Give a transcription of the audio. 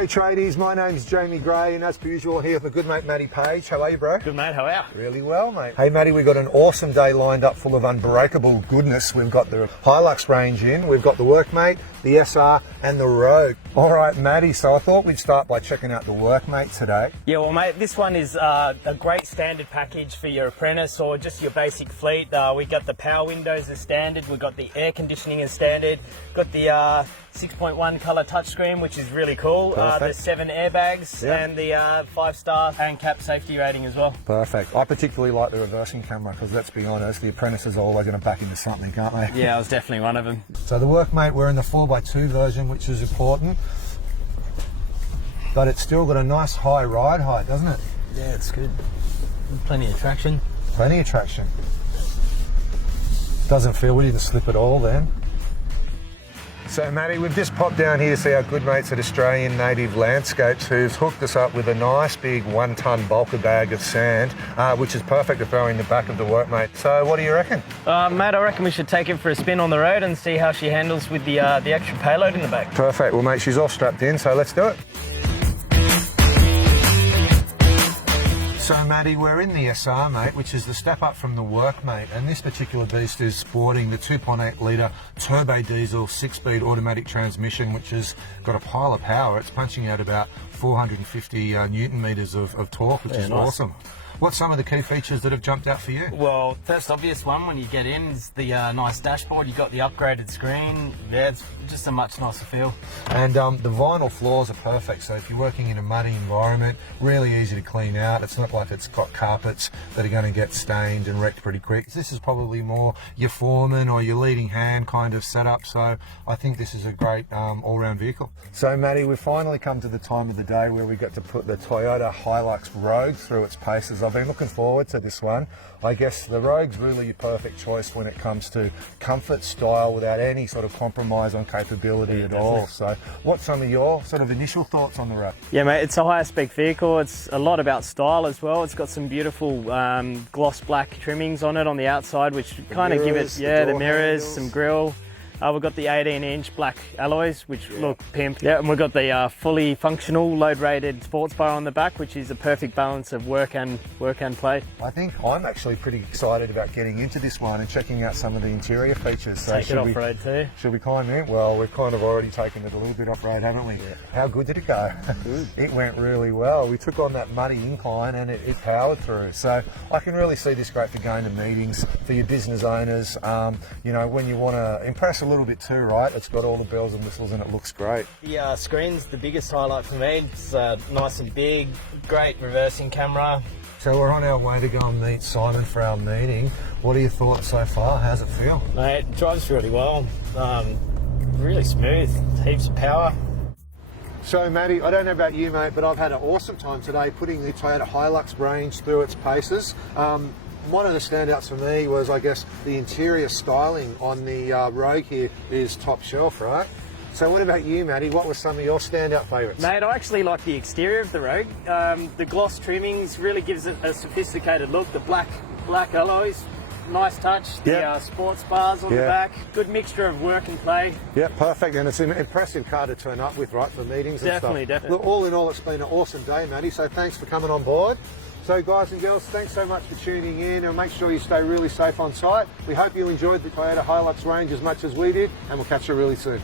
G'day tradies, my name's Jamie Gray and as per usual here with my good mate Matty Page. How are you, bro? Good mate, how are you? Really well, mate. Hey Matty, we've got an awesome day lined up full of unbreakable goodness. We've got the HiLux range in, we've got the WorkMate, the SR and the Rogue. Alright Matty, so I thought we'd start by checking out the WorkMate today. Yeah, well mate, this one is a great standard package for your apprentice or just your basic fleet. We got the power windows as standard, we've got the air conditioning as standard, got the 6.1 colour touchscreen, which is really cool. There's 7 airbags and the 5-star ANCAP safety rating as well. Perfect. I particularly like the reversing camera because let's be honest, the apprentices are always going to back into something, can't they? Yeah, I was definitely one of them. So the WorkMate, we're in the 4x2 version, which is important. But it's still got a nice high ride height, doesn't it? Yeah, it's good. Plenty of traction. Plenty of traction. Doesn't feel we didn't slip at all then. So Matty, we've just popped down here to see our good mates at Australian Native Landscapes who've hooked us up with a nice big 1-ton bulker bag of sand, which is perfect to throw in the back of the WorkMate. So what do you reckon? Mate, I reckon we should take it for a spin on the road and see how she handles with the extra payload in the back. Perfect. Well mate, she's all strapped in, so let's do it. So Matty, we're in the SR, mate, which is the step up from the WorkMate, and this particular beast is sporting the 2.8 litre turbo diesel 6-speed automatic transmission, which has got a pile of power. It's punching out about 450 Newton meters of torque, which is nice. Awesome. What's some of the key features that have jumped out for you? Well, first obvious one when you get in is the nice dashboard. You've got the upgraded screen. Yeah, it's just a much nicer feel. And the vinyl floors are perfect, so if you're working in a muddy environment, really easy to clean out. It's not like it's got carpets that are going to get stained and wrecked pretty quick. This is probably more your foreman or your leading hand kind of setup, so I think this is a great all-round vehicle. So Matty, we've finally come to the time of the day where we get to put the Toyota HiLux Rogue through its paces. I've been looking forward to this one. I guess the Rogue's really your perfect choice when it comes to comfort, style, without any sort of compromise on capability at all. So what's some of your sort of initial thoughts on the Rogue? Yeah mate, it's a higher spec vehicle. It's a lot about style as well. It's got some beautiful gloss black trimmings on it on the outside, which kind of give it, the mirrors, some grille. We've got the 18-inch black alloys, which look pimp. Yeah, and we've got the fully functional load-rated sports bar on the back, which is a perfect balance of work and play. I think I'm actually pretty excited about getting into this one and checking out some of the interior features. So take it off-road too. Should we climb in? Well, we've kind of already taken it a little bit off-road, haven't we? Yeah. How good did it go? Good. It went really well. We took on that muddy incline and it powered through. So I can really see this great for going to meetings, for your business owners, you know, when you want to impress a little bit too, right? It's got all the bells and whistles and it looks great. The screen's the biggest highlight for me. It's nice and big, great reversing camera. So we're on our way to go and meet Simon for our meeting. What are your thoughts so far? How's it feel? Mate, it drives really well. Really smooth, heaps of power. So Matty, I don't know about you mate, but I've had an awesome time today putting the Toyota HiLux range through its paces. One of the standouts for me was, I guess, the interior styling on the Rogue here is top shelf, right? So what about you, Matty? What were some of your standout favourites? Mate, I actually like the exterior of the Rogue. The gloss trimmings really gives it a sophisticated look. The black alloys, nice touch. The sports bars on the back. Good mixture of work and play. Yeah, perfect. And it's an impressive car to turn up with, right, for meetings and stuff. Definitely. Look, all in all, it's been an awesome day, Matty. So thanks for coming on board. So guys and girls, thanks so much for tuning in and make sure you stay really safe on site. We hope you enjoyed the Toyota HiLux range as much as we did and we'll catch you really soon.